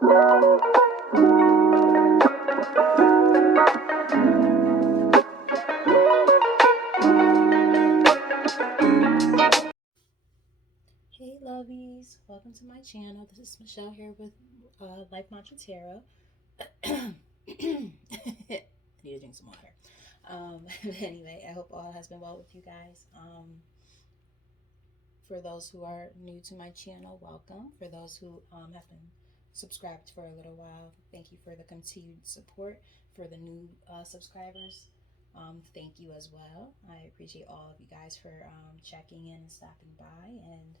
Hey lovies, welcome to my channel. This is Michelle here with Life Mantra Tarot. I need to drink some water. But anyway, I hope all has been well with you guys. For those who are new to my channel, welcome. For those who have been subscribed for a little while, thank you for the continued support. For the new subscribers, thank you as well. I appreciate all of you guys for checking in and stopping by and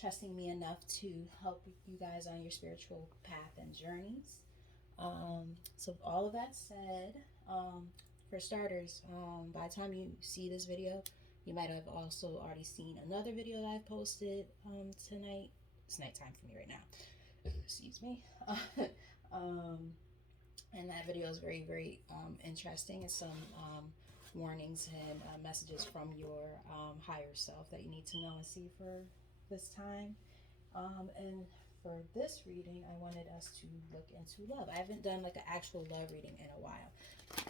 trusting me enough to help you guys on your spiritual path and journeys. So all of that said, for starters, by the time you see this video, you might have also already seen another video that I've posted tonight. It's nighttime for me right now. Excuse me. And that video is very, very interesting. It's some warnings and messages from your higher self that you need to know and see for this time. And for this reading, I wanted us to look into love. I haven't done like an actual love reading in a while.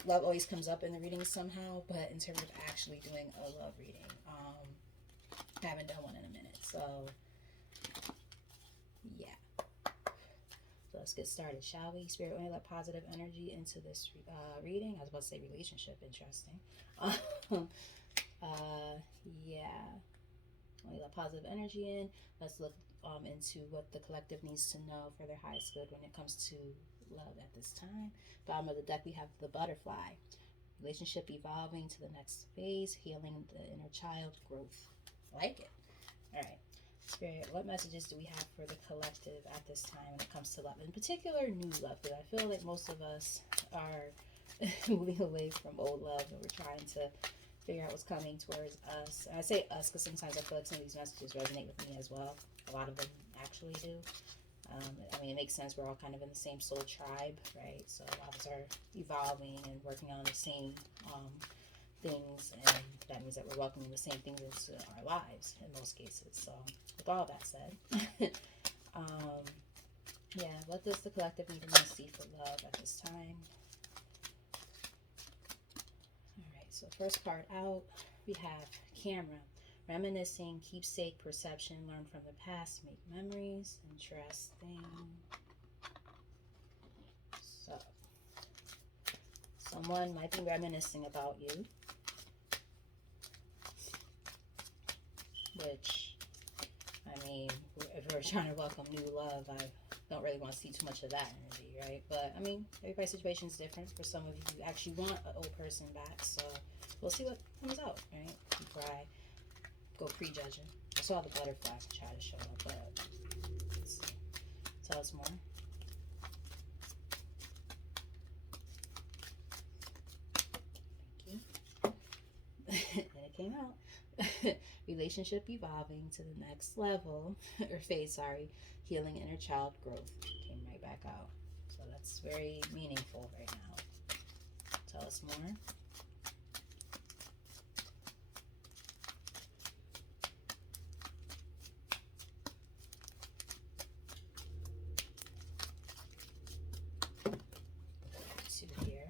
Love always comes up in the reading somehow, but in terms of actually doing a love reading, I haven't done one in a minute. So yeah. So let's get started, shall we? Spirit, only let positive energy into this reading. I was about to say relationship. Interesting. Yeah. Only let positive energy in. Let's look into what the collective needs to know for their highest good when it comes to love at this time. Bottom of the deck, we have the butterfly. Relationship evolving to the next phase, healing the inner child, growth. Like it. All right. Spirit, what messages do we have for the collective at this time when it comes to love? In particular, new love, because I feel like most of us are moving away from old love and we're trying to figure out what's coming towards us. And I say us because sometimes I feel like some of these messages resonate with me as well. A lot of them actually do. I mean, it makes sense. We're all kind of in the same soul tribe, right? So a lot of us are evolving and working on the same things, and that means that we're welcoming the same things into our lives in most cases. So with all that said, yeah, what does the collective need to see for love at this time? Alright, so first card out, we have camera. Reminiscing, keepsake, perception, learn from the past, make memories. Interesting. So, someone might be reminiscing about you, which, I mean, if we're trying to welcome new love, I don't really want to see too much of that energy, right? But, I mean, everybody's situation is different. For some of you, you actually want an old person back, so we'll see what comes out, right? Before I go prejudging. I saw the butterfly try to show up, but let's see. Tell us more. Thank you. And it came out. Relationship evolving to the next level, or phase, sorry. Healing inner child growth. Came right back out. So that's very meaningful right now. Tell us more. Here.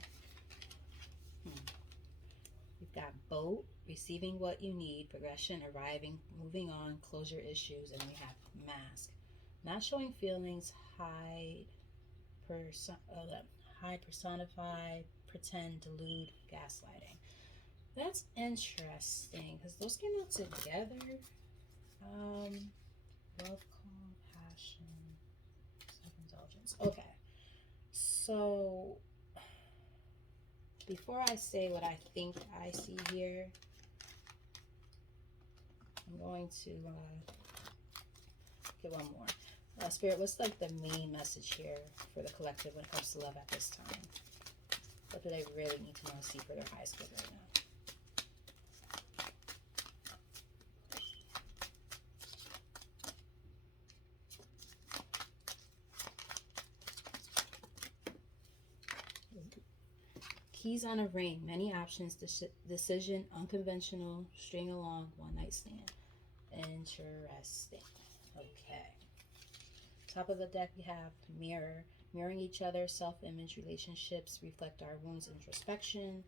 We've got boat, receiving what you need, progression, arriving, moving on, closure issues, and we have mask. Not showing feelings, hide, personify, pretend, delude, gaslighting. That's interesting because those came out together. Love, calm, passion, self-indulgence. Okay. So before I say what I think I see here, I'm going to get one more. Spirit, what's like the main message here for the collective when it comes to love at this time? What do they really need to know and see for their highest good right now? Keys on a ring, many options, decision, unconventional, string along, one night stand. Interesting. Okay. Top of the deck, we have mirror, mirroring each other, self-image, relationships reflect our wounds, introspection.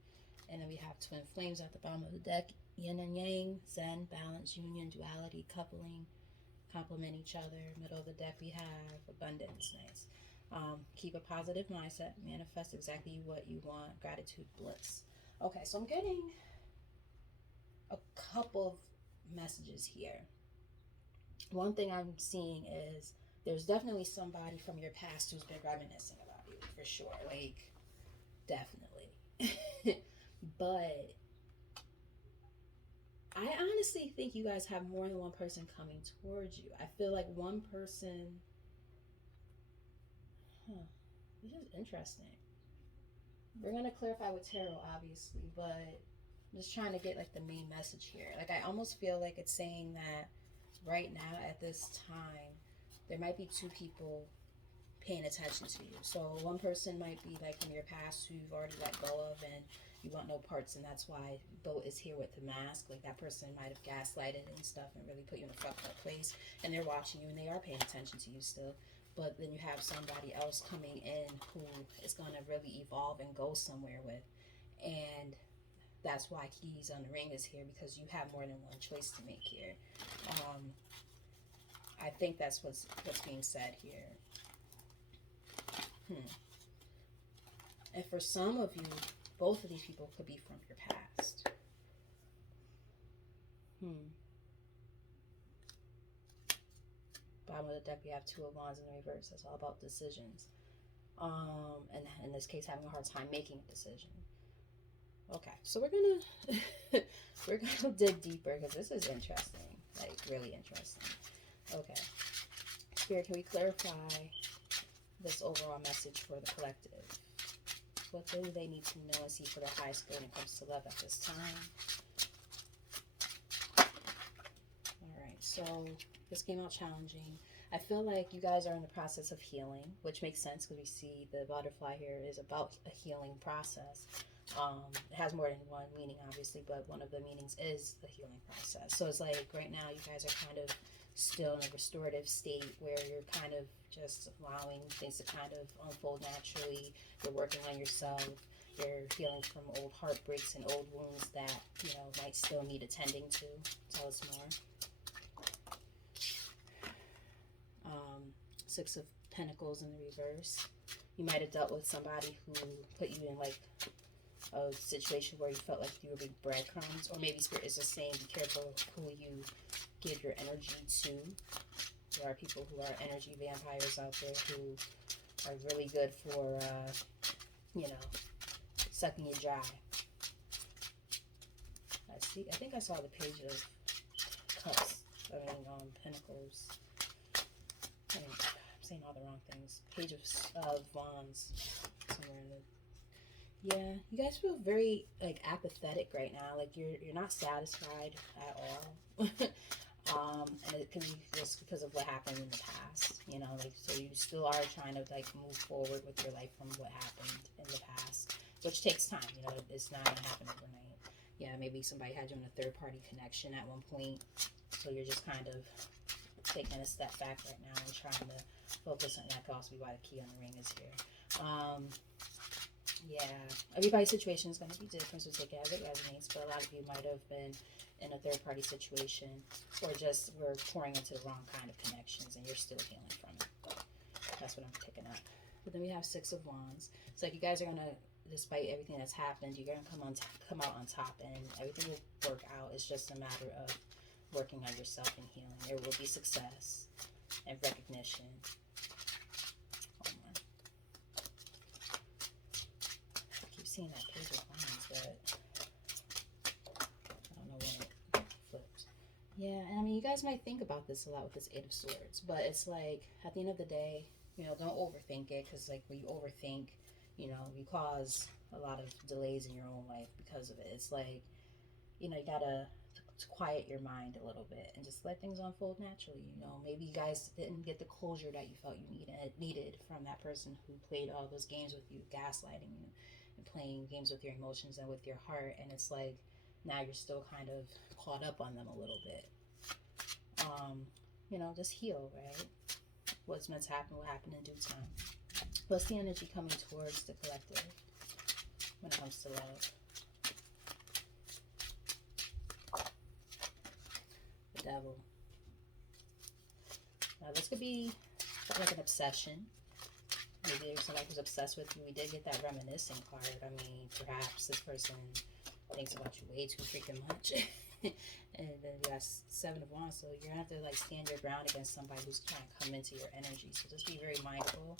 And then we have twin flames at the bottom of the deck, yin and yang, zen, balance, union, duality, coupling, complement each other. Middle of the deck we have abundance, nice. Keep a positive mindset, manifest exactly what you want, gratitude, bliss. Okay, so I'm getting a couple of messages here. One thing I'm seeing is there's definitely somebody from your past who's been reminiscing about you, for sure. Like, definitely. But I honestly think you guys have more than one person coming towards you. I feel like one person. This is interesting. We're gonna clarify with tarot, obviously, but I'm just trying to get like the main message here. Like, I almost feel like it's saying that right now at this time, there might be two people paying attention to you. So one person might be like from your past who you've already let go of and you want no parts, and that's why Boat is here with the mask. Like, that person might have gaslighted and stuff and really put you in a fucked up place, and they're watching you and they are paying attention to you still. But then you have somebody else coming in who is going to really evolve and go somewhere with, and that's why Keys on the Ring is here, because you have more than one choice to make here. I think that's what's being said here. And for some of you, both of these people could be from your past. Bottom of the deck, we have Two of Wands in the reverse. That's all about decisions. And in this case, having a hard time making a decision. Okay, so we're gonna dig deeper, because this is interesting, like really interesting. Okay, Spirit, can we clarify this overall message for the collective? What do they need to know and see for their highest good when it comes to love at this time? Alright, so this came out challenging. I feel like you guys are in the process of healing, which makes sense because we see the butterfly here is about a healing process. It has more than one meaning, obviously, but one of the meanings is the healing process. So it's like right now you guys are kind of still in a restorative state where you're kind of just allowing things to kind of unfold naturally. You're working on yourself. You're healing from old heartbreaks and old wounds that, you know, might still need attending to. Tell us more. Six of Pentacles in the reverse. You might have dealt with somebody who put you in like a situation where you felt like you were being breadcrumbs, or maybe Spirit is just saying be careful who you give your energy to. There are people who are energy vampires out there who are really good for, you know, sucking you dry. I think I saw the Page of Cups. Pentacles. I'm saying all the wrong things. Page of Wands. Somewhere in the... Yeah, you guys feel very like apathetic right now. Like you're not satisfied at all. And it can be just because of what happened in the past. You know, like, so you still are trying to like move forward with your life from what happened in the past, which takes time. You know, it's not gonna happen overnight. Yeah, maybe somebody had you in a third-party connection at one point, so you're just kind of taking a step back right now and trying to focus on that. Could also be why the Key on the Ring is here. Yeah, everybody's situation is going to be different, so take it as it resonates, but a lot of you might have been in a third-party situation, or just were pouring into the wrong kind of connections, and you're still healing from it. That's what I'm picking up. But then we have Six of Wands. It's like you guys are going to, despite everything that's happened, you're going to come out on top, and everything will work out. It's just a matter of working on yourself and healing. There will be success and recognition. I keep seeing that Page of Wands, but I don't know when it flips. Yeah, and I mean, you guys might think about this a lot with this Eight of Swords, but it's like, at the end of the day, you know, don't overthink it, because like when you overthink, you know, you cause a lot of delays in your own life because of it. It's like, you know, you gotta quiet your mind a little bit and just let things unfold naturally. You know, maybe you guys didn't get the closure that you felt you needed from that person who played all those games with you, gaslighting you and playing games with your emotions and with your heart. And it's like, now you're still kind of caught up on them a little bit. You know, just heal, right? What's meant to happen will happen in due time. What's the energy coming towards the collective when it comes to love? The devil. Now this could be like an obsession. Maybe there's somebody who's obsessed with you. We did get that reminiscing card. I mean, perhaps this person thinks about you way too freaking much. And then you got Seven of Wands, so you're gonna have to like stand your ground against somebody who's trying to come into your energy. So just be very mindful.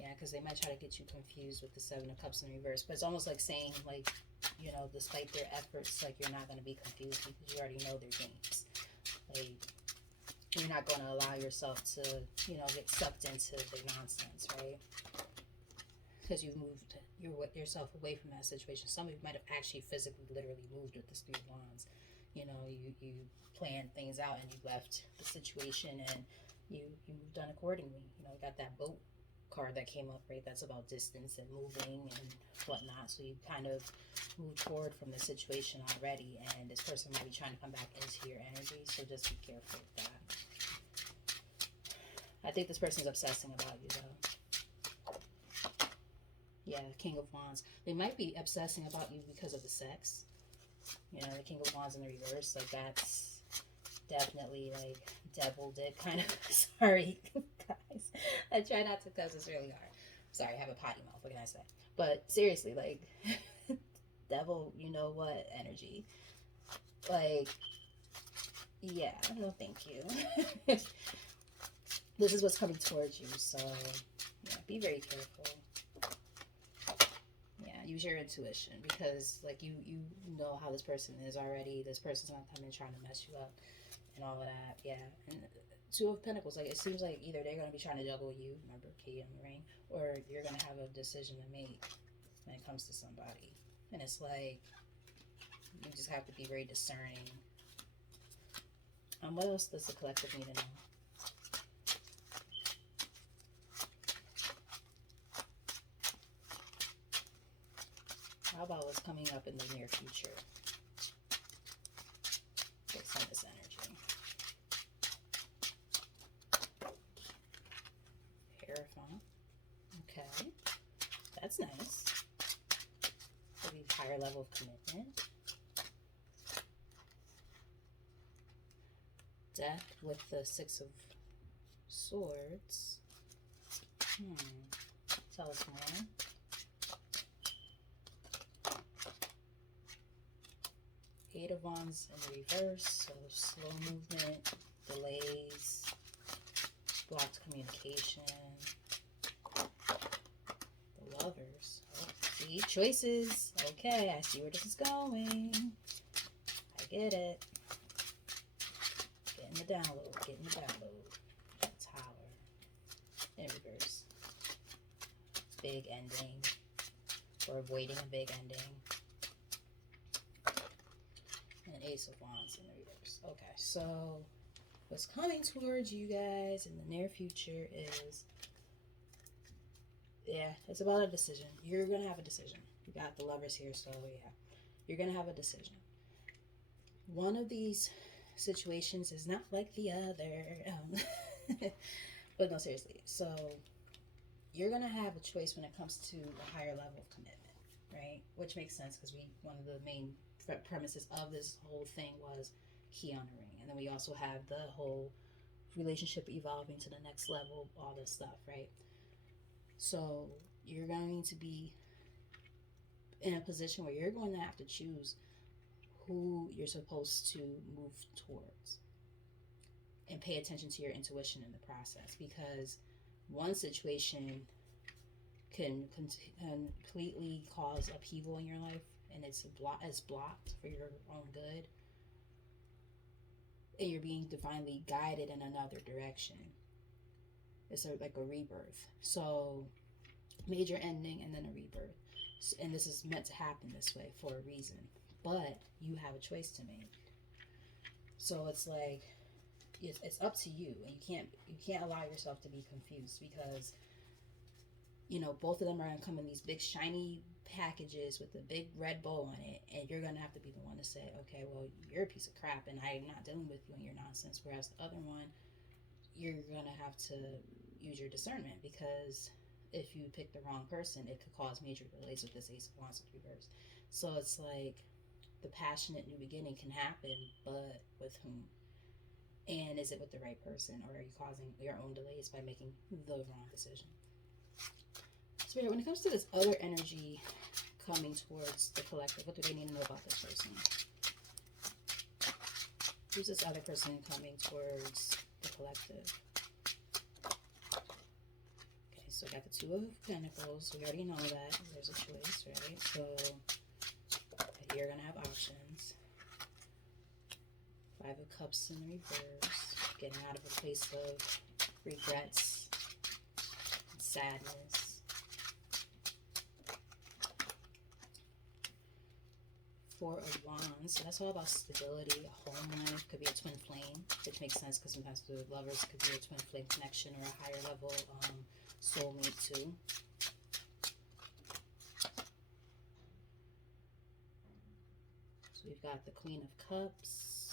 Yeah, because they might try to get you confused with the Seven of Cups in reverse. But it's almost like saying, like, you know, despite their efforts, like, you're not going to be confused because you already know their games. Like, you're not going to allow yourself to, you know, get sucked into their nonsense, right? Because you've moved yourself away from that situation. Some of you might have actually physically, literally moved with this Three of Wands. You know, you planned things out and you left the situation and you moved on accordingly. You know, you got that boat card that came up, right? That's about distance and moving and whatnot. So you kind of moved forward from the situation already, and this person might be trying to come back into your energy. So just be careful with that. I think this person's obsessing about you, though. Yeah, King of Wands. They might be obsessing about you because of the sex. You know, the King of Wands in the reverse, like that's definitely like devil dip kind of. Sorry, guys. I try not to cuss. It's really hard. Sorry, I have a potty mouth. What can I say? But seriously, like, devil, you know what energy? Like, yeah, no, thank you. This is what's coming towards you. So, yeah, be very careful. Yeah, use your intuition because, like, you know how this person is already. This person's gonna come in trying to mess you up and all of that. Yeah, and Two of Pentacles, like, it seems like either they're gonna be trying to juggle you, remember Key on the ring, or you're gonna have a decision to make when it comes to somebody. And it's like you just have to be very discerning. What else does the collective need to know? How about what's coming up in the near future? Based on this energy. Hierophant. Okay. That's nice. Maybe higher level of commitment. Death with the Six of Swords. Tell us more. Eight of Wands in reverse, so slow movement, delays, blocked communication. The Lovers. Oh, see, choices. Okay, I see where this is going. I get it. Getting the download, getting the download. Tower. In reverse. Big ending. Or avoiding a big ending. And Ace of Wands in the reverse. Okay, so what's coming towards you guys in the near future is, yeah, it's about a decision. You're going to have a decision. You got the Lovers here, so yeah. You're going to have a decision. One of these situations is not like the other. But no, seriously. So you're going to have a choice when it comes to a higher level of commitment, right? Which makes sense because one of the main premises of this whole thing was Key on the ring. And then we also have the whole relationship evolving to the next level, all this stuff, right? So you're going to be in a position where you're going to have to choose who you're supposed to move towards and pay attention to your intuition in the process, because one situation can completely cause upheaval in your life and it's blocked for your own good, and you're being divinely guided in another direction. It's like a rebirth. So major ending and then a rebirth, and this is meant to happen this way for a reason, but you have a choice to make. So it's like it's up to you, and you can't allow yourself to be confused, because you know both of them are going to come in these big shiny packages with a big red bow on it, and you're going to have to be the one to say, okay, well, you're a piece of crap and I'm not dealing with you and your nonsense. Whereas the other one, you're going to have to use your discernment, because if you pick the wrong person, it could cause major delays with this Ace of Wands with reverse. So it's like the passionate new beginning can happen, but with whom? And is it with the right person, or are you causing your own delays by making the wrong decision? Spirit, when it comes to this other energy coming towards the collective, what do they need to know about this person? Who's this other person coming towards the collective? Okay, so we got the Two of Pentacles. We already know that. There's a choice, right? So you're going to have options. Five of Cups in reverse. Getting out of a place of regrets, sadness. Four of Wands. So that's all about stability, a home life. Could be a twin flame, which makes sense because sometimes the lovers could be a twin flame connection or a higher level soulmate too. So we've got the Queen of Cups.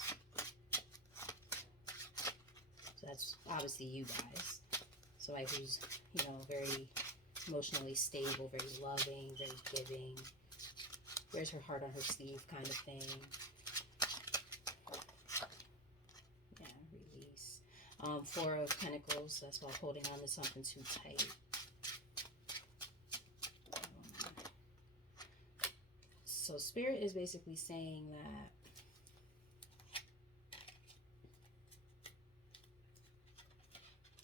So that's obviously you guys. Somebody who's, you know, very emotionally stable, very loving, very giving. Wears her heart on her sleeve kind of thing. Yeah, release. Four of Pentacles. That's about holding on to something too tight. So Spirit is basically saying that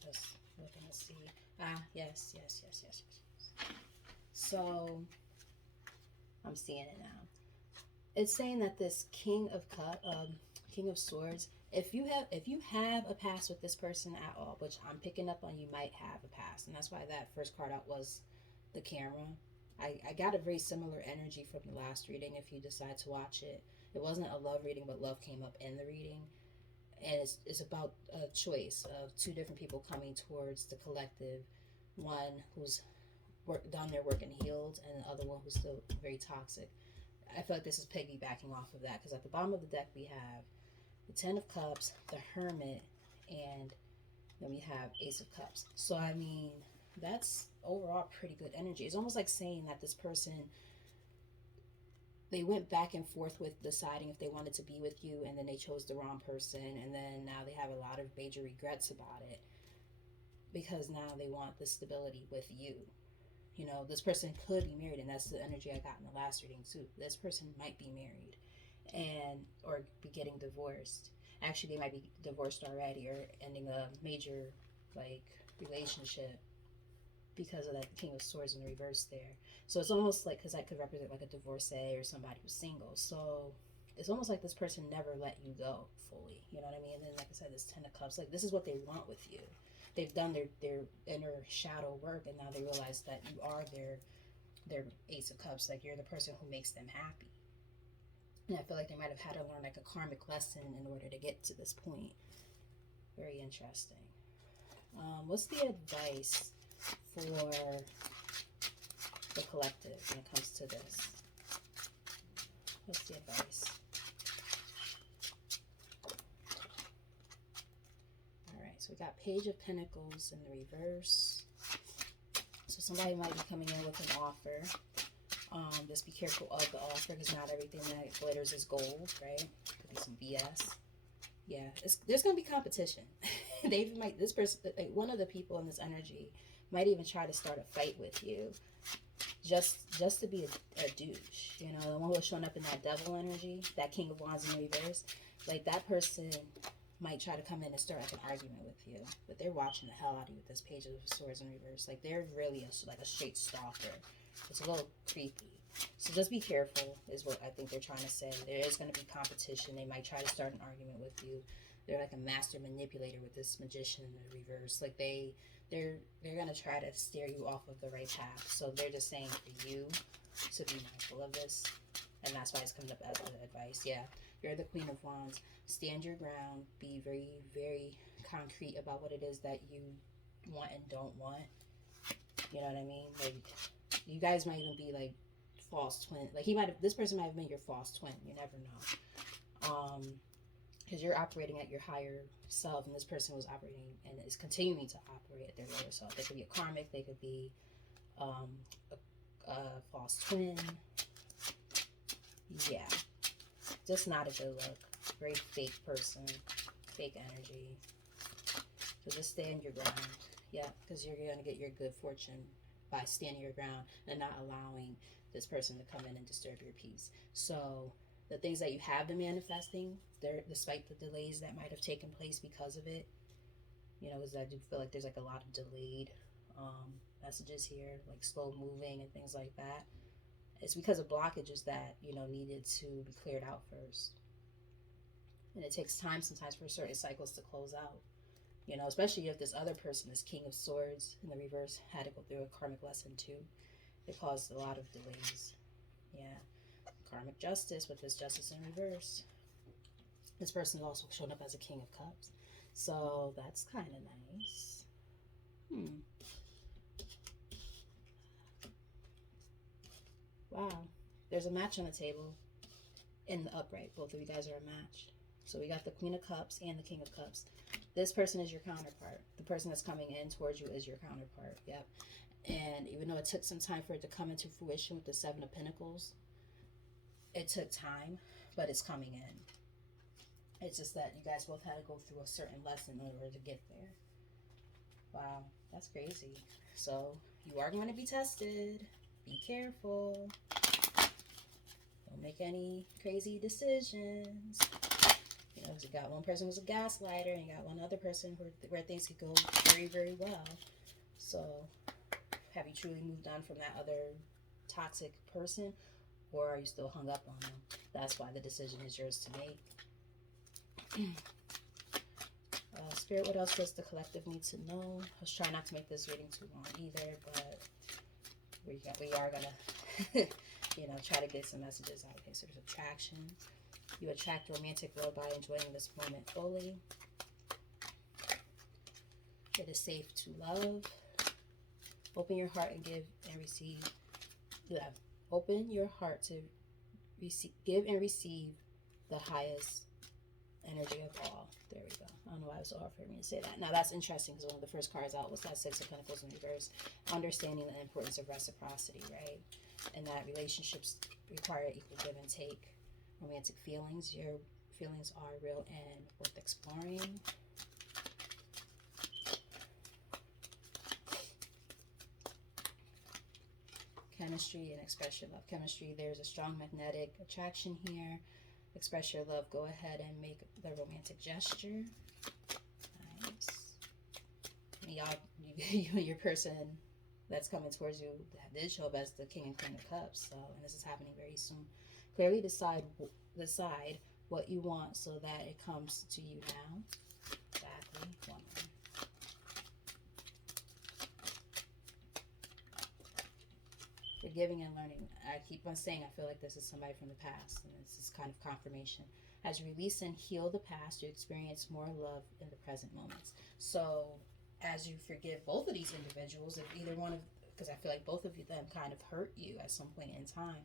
just looking to see. Yes. So I'm seeing it now. It's saying that this King of Swords, if you have a past with this person at all, which I'm picking up on, you might have a past, and that's why that first card out was the camera. I got a very similar energy from the last reading. If you decide to watch it, it wasn't a love reading, but love came up in the reading, and it's about a choice of two different people coming towards the collective. One who's done their work and healed, and the other one who's still very toxic. I feel like this is piggybacking off of that, because at the bottom of the deck we have the Ten of Cups, the Hermit, and then we have Ace of Cups. So I mean, that's overall pretty good energy. It's almost like saying that this person, they went back and forth with deciding if they wanted to be with you, and then they chose the wrong person, and then now they have a lot of major regrets about it, because now they want the stability with you. You know, this person could be married, and that's the energy I got in the last reading too. This person might be married or be getting divorced. Actually, they might be divorced already or ending a major like relationship because of that King of Swords in reverse there. So it's almost like, because that could represent like a divorcee or somebody who's single. So it's almost like this person never let you go fully. You know what I mean? And then, like I said, this Ten of Cups, like this is what they want with you. They've done their inner shadow work, and now they realize that you are their Ace of Cups. Like you're the person who makes them happy. And I feel like they might have had to learn like a karmic lesson in order to get to this point. Very interesting. What's the advice for the collective when it comes to this? What's the advice? So we got Page of Pentacles in the reverse. So somebody might be coming in with an offer. Just be careful of the offer, because not everything that glitters is gold, right? Could be some BS. Yeah, there's gonna be competition. This person, like one of the people in this energy, might even try to start a fight with you, just to be a douche. You know, the one who was showing up in that devil energy, that King of Wands in reverse. Like that person might try to come in and start like an argument with you, but they're watching the hell out of you with this Page of Swords in reverse. Like they're really a straight stalker. It's a little creepy. So just be careful is what I think they're trying to say. There is going to be competition. They might try to start an argument with you. They're like a master manipulator with this Magician in the reverse. Like they're going to try to steer you off of the right path. So they're just saying for you to be mindful of this, and that's why it's coming up as advice. Yeah, you're the Queen of Wands. Stand your ground. Be very, very concrete about what it is that you want and don't want. You know what I mean? Like, you guys might even be like false twin. Like this person might have been your false twin. You never know. Because you're operating at your higher self, and this person was operating and is continuing to operate at their lower self. They could be a karmic. They could be um, a false twin. Yeah, just not a good look. Very fake person, fake energy. So just stand your ground. Yeah, because you're going to get your good fortune by standing your ground and not allowing this person to come in and disturb your peace. So the things that you have been manifesting, despite the delays that might have taken place because of it, is I do feel like there's like a lot of delayed messages here, like slow moving and things like that. It's because of blockages that needed to be cleared out first, and it takes time sometimes for certain cycles to close out. Especially if this other person, this King of Swords in the reverse, had to go through a karmic lesson too. It caused a lot of delays. Yeah, karmic justice with this justice in reverse. This person is also shown up as a King of Cups, so that's kind of nice. Wow, there's a match on the table in the upright. Both of you guys are a match. So we got the Queen of Cups and the King of Cups. This person is your counterpart. The person that's coming in towards you is your counterpart. Yep. And even though it took some time for it to come into fruition with the Seven of Pentacles, it took time, but it's coming in. It's just that you guys both had to go through a certain lesson in order to get there. Wow, that's crazy. So you are going to be tested. Be careful. Don't make any crazy decisions. Because you got one person who's a gaslighter, and you got one other person where things could go very, very well. So, have you truly moved on from that other toxic person, or are you still hung up on them? That's why the decision is yours to make. Spirit, what else does the collective need to know? I was trying not to make this reading too long either, but we are gonna, try to get some messages out. Okay, so there's attraction. You attract romantic love by enjoying this moment fully. It is safe to love. Open your heart and give and receive. Yeah. Open your heart to give and receive the highest energy of all. There we go. I don't know why it was so hard for me to say that. Now that's interesting because one of the first cards out was that Six of Pentacles in reverse. Understanding the importance of reciprocity, right? And that relationships require equal give and take. Romantic feelings. Your feelings are real and worth exploring. Chemistry and express your love. Chemistry, there's a strong magnetic attraction here. Express your love. Go ahead and make the romantic gesture. Nice. Y'all, you and your person that's coming towards you did show up as the King and Queen of Cups. So, and this is happening very soon. Clearly decide what you want so that it comes to you now. Exactly. One more. Forgiving and learning. I keep on saying I feel like this is somebody from the past, and this is kind of confirmation. As you release and heal the past, you experience more love in the present moments. So as you forgive both of these individuals, if either one of, because I feel like both of them kind of hurt you at some point in time,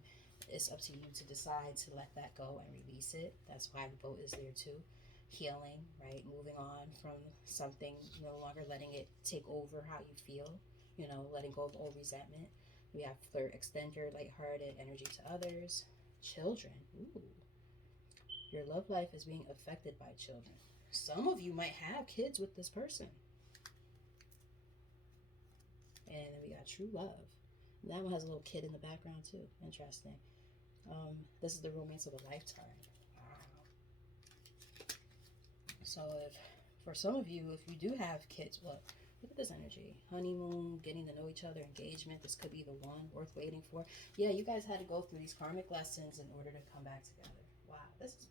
it's up to you to decide to let that go and release it. That's why the boat is there too. Healing, right? Moving on from something, no longer letting it take over how you feel, letting go of old resentment. We have flirt, extend your lighthearted energy to others. Children, ooh. Your love life is being affected by children. Some of you might have kids with this person. And then we got true love. And that one has a little kid in the background too. Interesting. This is the romance of a lifetime. Wow. So for some of you, if you do have kids, look at this energy. Honeymoon, getting to know each other, engagement. This could be the one worth waiting for. Yeah, you guys had to go through these karmic lessons in order to come back together. Wow, this is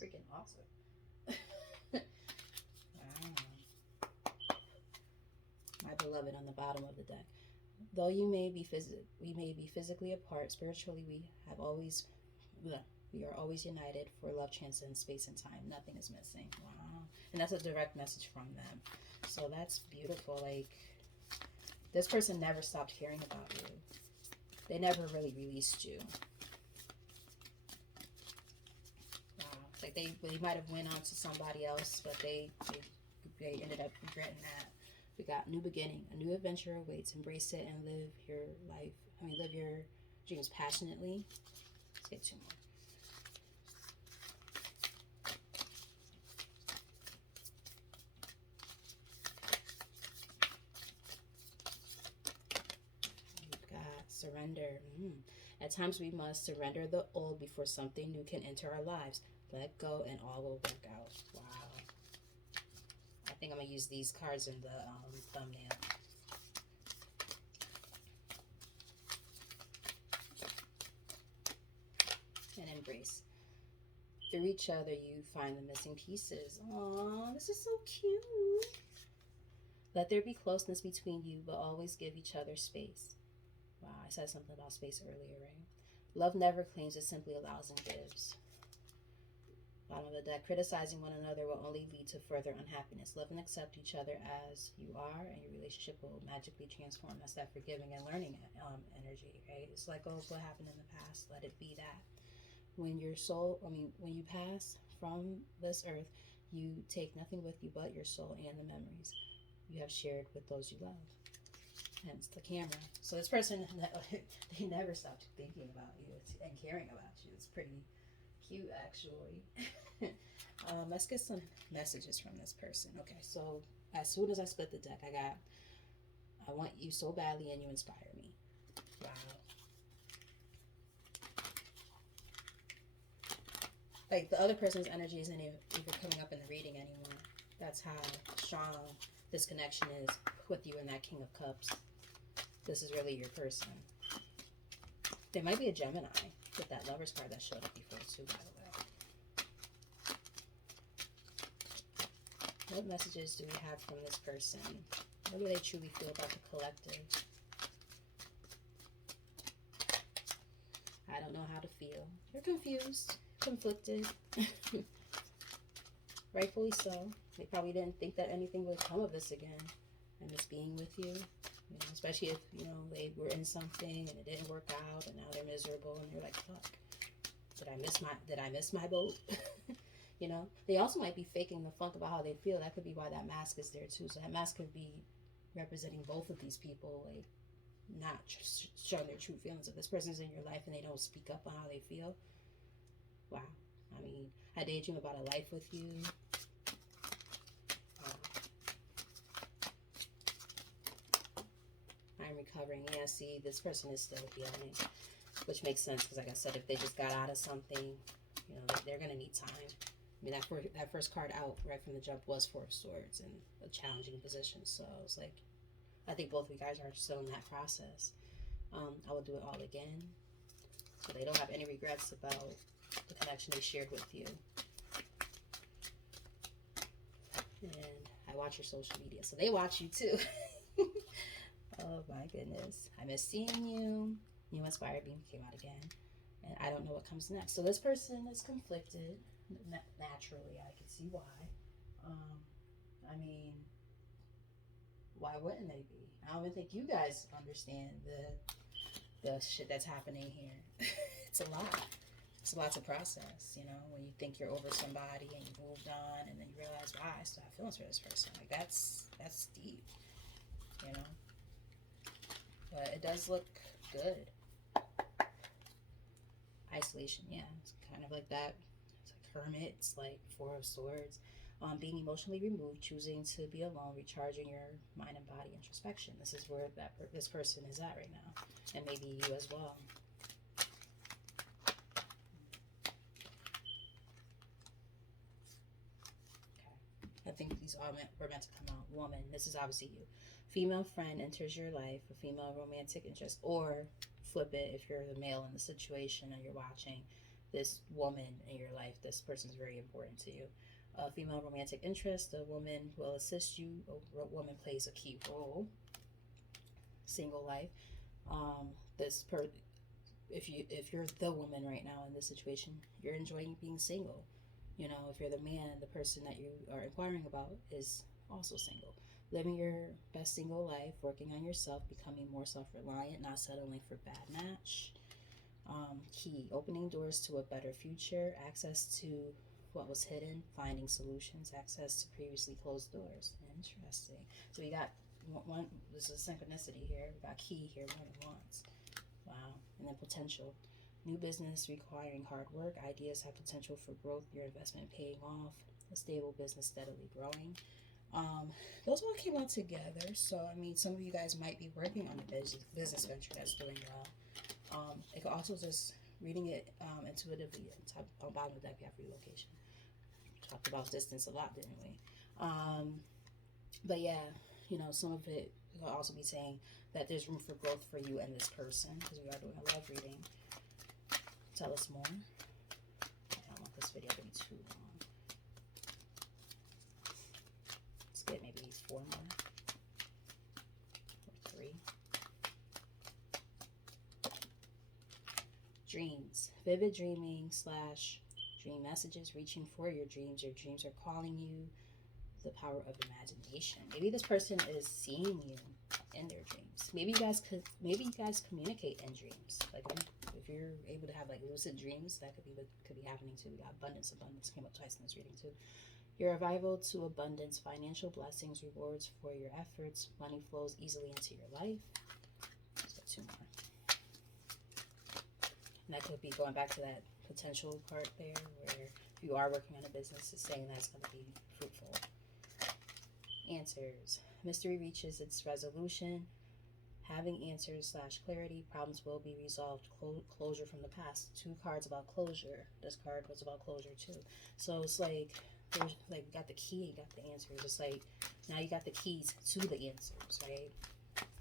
freaking awesome. Wow. My beloved on the bottom of the deck. Though we may be physically apart, spiritually we are always united, for love transcends space and time. Nothing is missing. Wow. And that's a direct message from them. So that's beautiful. Like, this person never stopped caring about you. They never really released you. Wow. Like they might have went on to somebody else, but they ended up regretting that. We got new beginning, a new adventure awaits. Embrace it and live your life. Live your dreams passionately. Let's get two more. We've got surrender. At times we must surrender the old before something new can enter our lives. Let go and all will work out. Wow. I think I'm going to use these cards in the thumbnail. And embrace. Through each other, you find the missing pieces. Aww, this is so cute. Let there be closeness between you, but always give each other space. Wow, I said something about space earlier, right? Love never claims, it simply allows and gives. Bottom of the deck, criticizing one another will only lead to further unhappiness. Love and accept each other as you are, and your relationship will magically transform. That's that forgiving and learning energy, right? It's like, oh, what happened in the past? Let it be that. When your soul, when you pass from this earth, you take nothing with you but your soul and the memories you have shared with those you love. Hence the camera. So this person, they never stopped thinking about you and caring about you. It's pretty cute, actually. Let's get some messages from this person. Okay, so as soon as I split the deck, I want you so badly and you inspire me. Wow. Like, the other person's energy isn't even coming up in the reading anymore. That's how strong this connection is with you and that King of Cups. This is really your person. They might be a Gemini with that Lover's card that showed up before too, by the way. What messages do we have from this person? What do they truly feel about the collective? I don't know how to feel. They're confused, conflicted. Rightfully so. They probably didn't think that anything would come of this again. I miss being with you. Especially if, they were in something and it didn't work out and now they're miserable and you're like, fuck, did I miss my boat? They also might be faking the funk about how they feel. That could be why that mask is there too. So that mask could be representing both of these people, like not showing their true feelings. If this person's in your life and they don't speak up on how they feel, wow. I daydream about a life with you. I'm recovering. Yeah, see, this person is still healing, which makes sense because, like I said, if they just got out of something, they're going to need time. That first card out right from the jump was Four of Swords and a challenging position. So it's like, I think both of you guys are still in that process. I will do it all again. So they don't have any regrets about the connection they shared with you. And I watch your social media, so they watch you too. Oh my goodness. I miss seeing you. You inspired me. Came out again. And I don't know what comes next. So this person is conflicted. Naturally, I can see why. Why wouldn't they be? I don't even think you guys understand the shit that's happening here. It's a lot. It's a lot to process, when you think you're over somebody and you've moved on and then you realize, wow, I still have feelings for this person. Like, that's deep, But it does look good. Isolation, yeah. It's kind of like that. It's like Hermit. It's like Four of Swords. Being emotionally removed, choosing to be alone, recharging your mind and body, introspection. This is where this person is at right now. And maybe you as well. I think these all were meant to come out. Woman, this is obviously you. Female friend enters your life, a female romantic interest, or flip it if you're the male in the situation and you're watching this woman in your life. This person is very important to you. A female romantic interest, a woman will assist you. A woman plays a key role. Single life. If you're the woman right now in this situation, you're enjoying being single. If you're the man, the person that you are inquiring about is also single. Living your best single life, working on yourself, becoming more self-reliant, not settling for bad match. Key, opening doors to a better future, access to what was hidden, finding solutions, access to previously closed doors. Interesting. So we got one. This is synchronicity here. We got key here more than once. Wow. And then potential. New business requiring hard work. Ideas have potential for growth. Your investment paying off. A stable business steadily growing. Those all came out together. So, I mean, some of you guys might be working on a business venture that's doing well. It could also just reading it intuitively. On bottom of the deck, we have relocation. Talked about distance a lot, didn't we? But yeah, some of it could also be saying that there's room for growth for you and this person, because we are doing a love reading. Tell us more. I don't want this video to be too long. Let's get maybe 4 more. Or 3. Dreams. Vivid dreaming / dream messages. Reaching for your dreams. Your dreams are calling you. The power of imagination. Maybe this person is seeing you in their dreams. Maybe you guys communicate in dreams. Like if you're able to have like lucid dreams, that could be happening too. We got abundance came up twice in this reading too. Your arrival to abundance, financial blessings, rewards for your efforts, money flows easily into your life. Let's get 2 more. And that could be going back to that potential part there, where if you are working on a business, it's saying that's going to be fruitful. Answers. Mystery reaches its resolution. Having answers / clarity. Problems will be resolved. Closure from the past. 2 cards about closure. This card was about closure too. So it's like, there's like, you got the key, you got the answers. It's like, now you got the keys to the answers, right?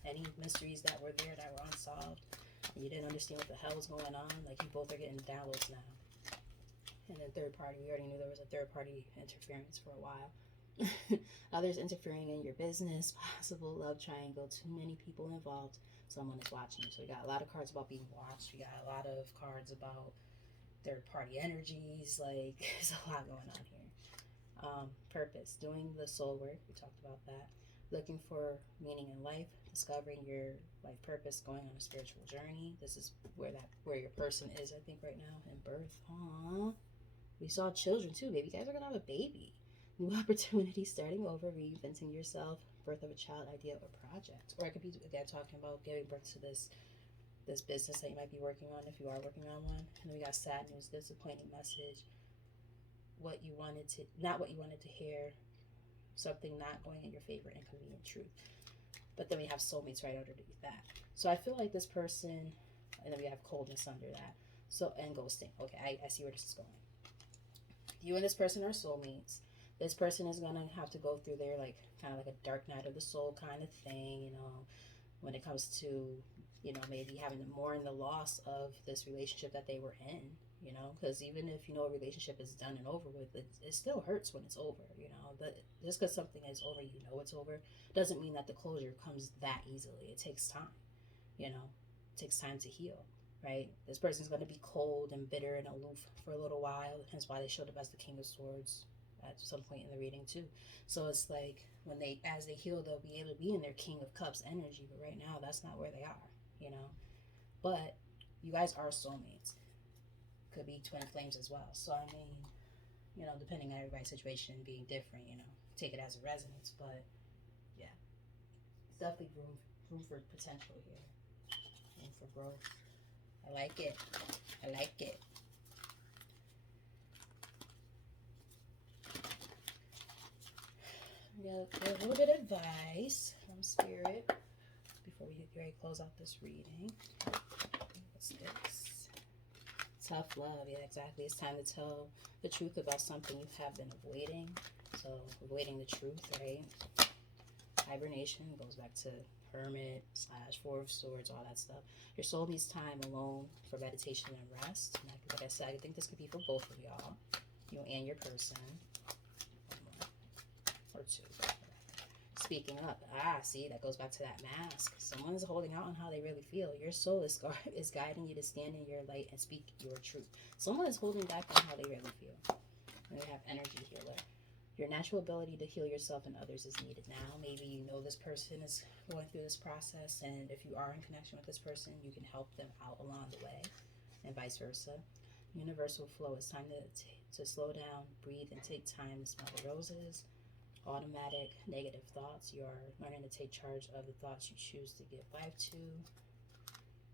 Any mysteries that were there that were unsolved, and you didn't understand what the hell was going on, like you both are getting downloads now. And then third party, we already knew there was a third party interference for a while. Others interfering in your business, possible love triangle, too many people involved, someone is watching you. So we got a lot of cards about being watched. We got a lot of cards about third party energies. Like, there's a lot going on here. Purpose, doing the soul work, we talked about that. Looking for meaning in life, discovering your life purpose, going on a spiritual journey. This is where your person is, I think, right now, in birth. Aww. We saw children too. Baby, you guys are gonna have a baby. New opportunity, starting over, reinventing yourself, birth of a child, idea, or project. Or it could be, again, talking about giving birth to this business that you might be working on, if you are working on one. And then we got sad news, disappointing message, not what you wanted to hear, something not going in your favor, inconvenient truth. But then we have soulmates right underneath that. So I feel like this person, and then we have coldness under that. So, and ghosting. Okay, I see where this is going. You and this person are soulmates. This person is going to have to go through their, like, kind of like a dark night of the soul kind of thing, when it comes to, maybe having more in the loss of this relationship that they were in, because even if, a relationship is done and over with, it still hurts when it's over, but just because something is over, it's over, doesn't mean that the closure comes that easily. It takes time, it takes time to heal, right? This person's going to be cold and bitter and aloof for a little while, hence why they showed up as the King of Swords at some point in the reading too. So it's like, as they heal, they'll be able to be in their King of Cups energy, but right now that's not where they are, but you guys are soulmates. Could be twin flames as well. So I mean, depending on everybody's situation being different, take it as a resonance. But yeah, definitely room for potential here, room for growth. I like it. Get a little bit of advice from Spirit before we get ready to close out this reading. What's this? Tough love. Yeah, exactly. It's time to tell the truth about something you have been avoiding. So, avoiding the truth, right? Hibernation goes back to Hermit / Four of Swords, all that stuff. Your soul needs time alone for meditation and rest. And like I said, I think this could be for both of y'all, you and your person. Or 2. Speaking up. See, that goes back to that mask. Someone is holding out on how they really feel. Your soul is guiding you to stand in your light and speak your truth. Someone is holding back on how they really feel. And we have energy healer. Your natural ability to heal yourself and others is needed now. Maybe this person is going through this process, and if you are in connection with this person, you can help them out along the way, and vice versa. Universal flow. It's time to slow down, breathe, and take time to smell the roses. automatic negative thoughts. You are learning to take charge of the thoughts you choose to give life to.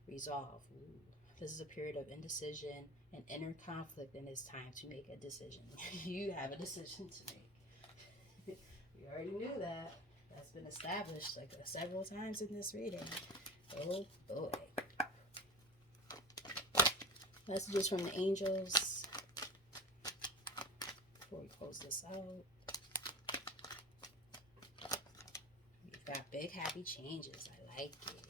Resolve. Ooh. This is a period of indecision and inner conflict, and it's time to make a decision. You have a decision to make. You already knew that. That's been established like several times in this reading. Oh boy. Messages from the angels before we close this out. We've got big happy changes. I like it.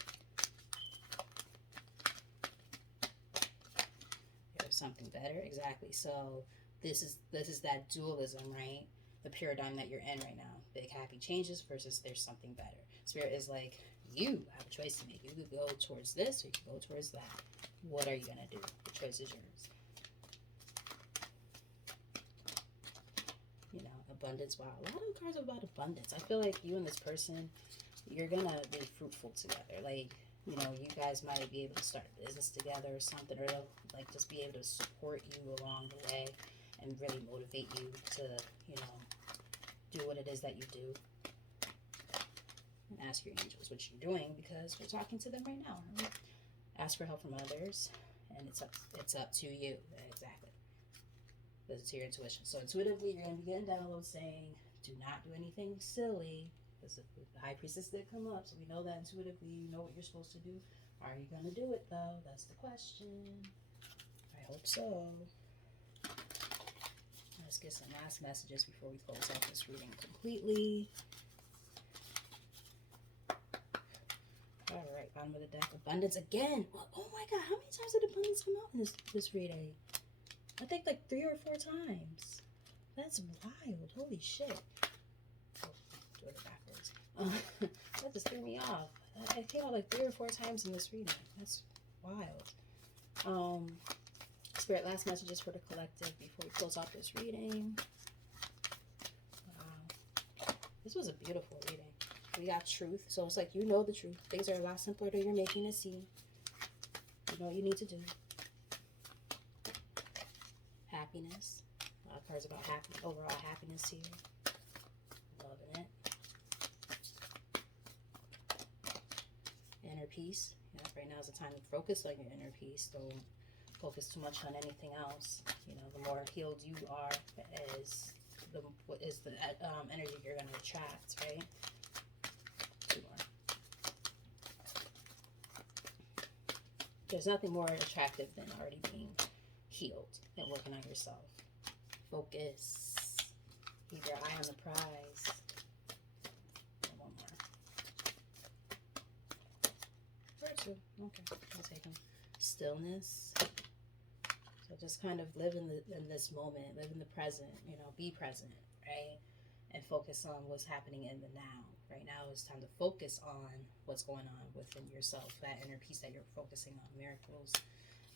There's something better. Exactly. So this is that dualism, right? The paradigm that you're in right now. Big happy changes versus there's something better. Spirit is like, you have a choice to make. You could go towards this or you could go towards that. What are you going to do? The choice is yours. You know, abundance. Wow. A lot of cards are about abundance. I feel like you and this person, you're going to be fruitful together. Like, you know, you guys might be able to start a business together or something, or like just be able to support you along the way and really motivate you to, you know, do what it is that you do. And ask your angels what you're doing, because we're talking to them right now. Right? Ask for help from others, and it's up to you. Exactly. It's to your intuition. So intuitively, you're going to be getting downloads saying, do not do anything silly. Because the high priestess did come up, so we know that intuitively you know what you're supposed to do. Are you going to do it, though? That's the question. I hope so. Let's get some last messages before we close out this reading completely. All right, bottom of the deck. Abundance again. Well, oh my God, how many times did abundance come out in this reading? I think like 3 or 4 times. That's wild. Holy shit. Oh, do it backwards. That just threw me off. It came out like 3 or 4 times in this reading. That's wild. Spirit, last messages for the collective before we close off this reading. Wow. This was a beautiful reading. We got truth. So it's like, you know the truth. Things are a lot simpler than you're making it seem. You know what you need to do. Happiness. A lot of cards about overall happiness here. Loving it. Inner peace. Yeah, right now is the time to focus on your inner peace. Don't focus too much on anything else. You know, the more healed you are, is the energy you're going to attract, right? 2 more. There's nothing more attractive than already being healed and working on yourself. Focus. Keep your eye on the prize. And 1 more. Or 2. Okay, I'll take them. Stillness. So just kind of live in this moment, live in the present, you know, be present, right? And focus on what's happening in the now. Right now it's time to focus on what's going on within yourself, that inner peace that you're focusing on, miracles.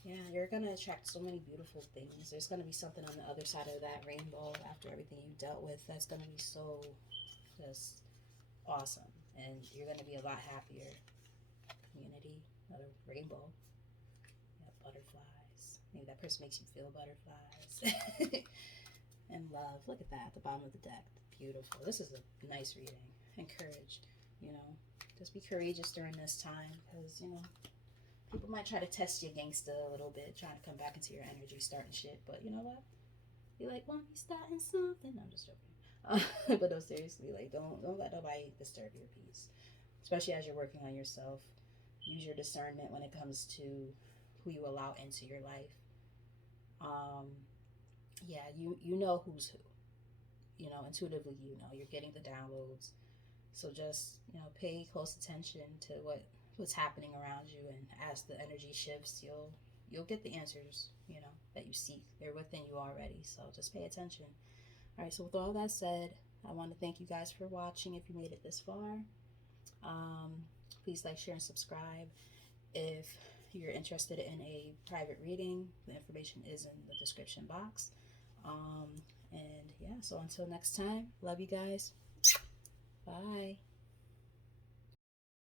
Yeah, you're going to attract so many beautiful things. There's going to be something on the other side of that rainbow after everything you dealt with that's going to be so just awesome. And you're going to be a lot happier. Community, another rainbow. Yeah, butterflies. Maybe that person makes you feel butterflies. And love. Look at that at the bottom of the deck. Beautiful. This is a nice reading. Encourage. You know, just be courageous during this time, because, you know, people might try to test you gangsta a little bit, trying to come back into your energy, starting shit. But you know what? Be like, well, you starting something. No, I'm just joking. But no, seriously, like, don't let nobody disturb your peace, especially as you're working on yourself. Use your discernment when it comes to who you allow into your life. Yeah, you know who's who. You know, intuitively, you know, you're getting the downloads. So just, you know, pay close attention to what's happening around you, and as the energy shifts, you'll get the answers, you know, that you seek. They're within you already. So just pay attention. All right, so with all that said, I want to thank you guys for watching. If you made it this far, please like, share, and subscribe. If you're interested in a private reading, the information is in the description box. And yeah, so until next time, love you guys. Bye.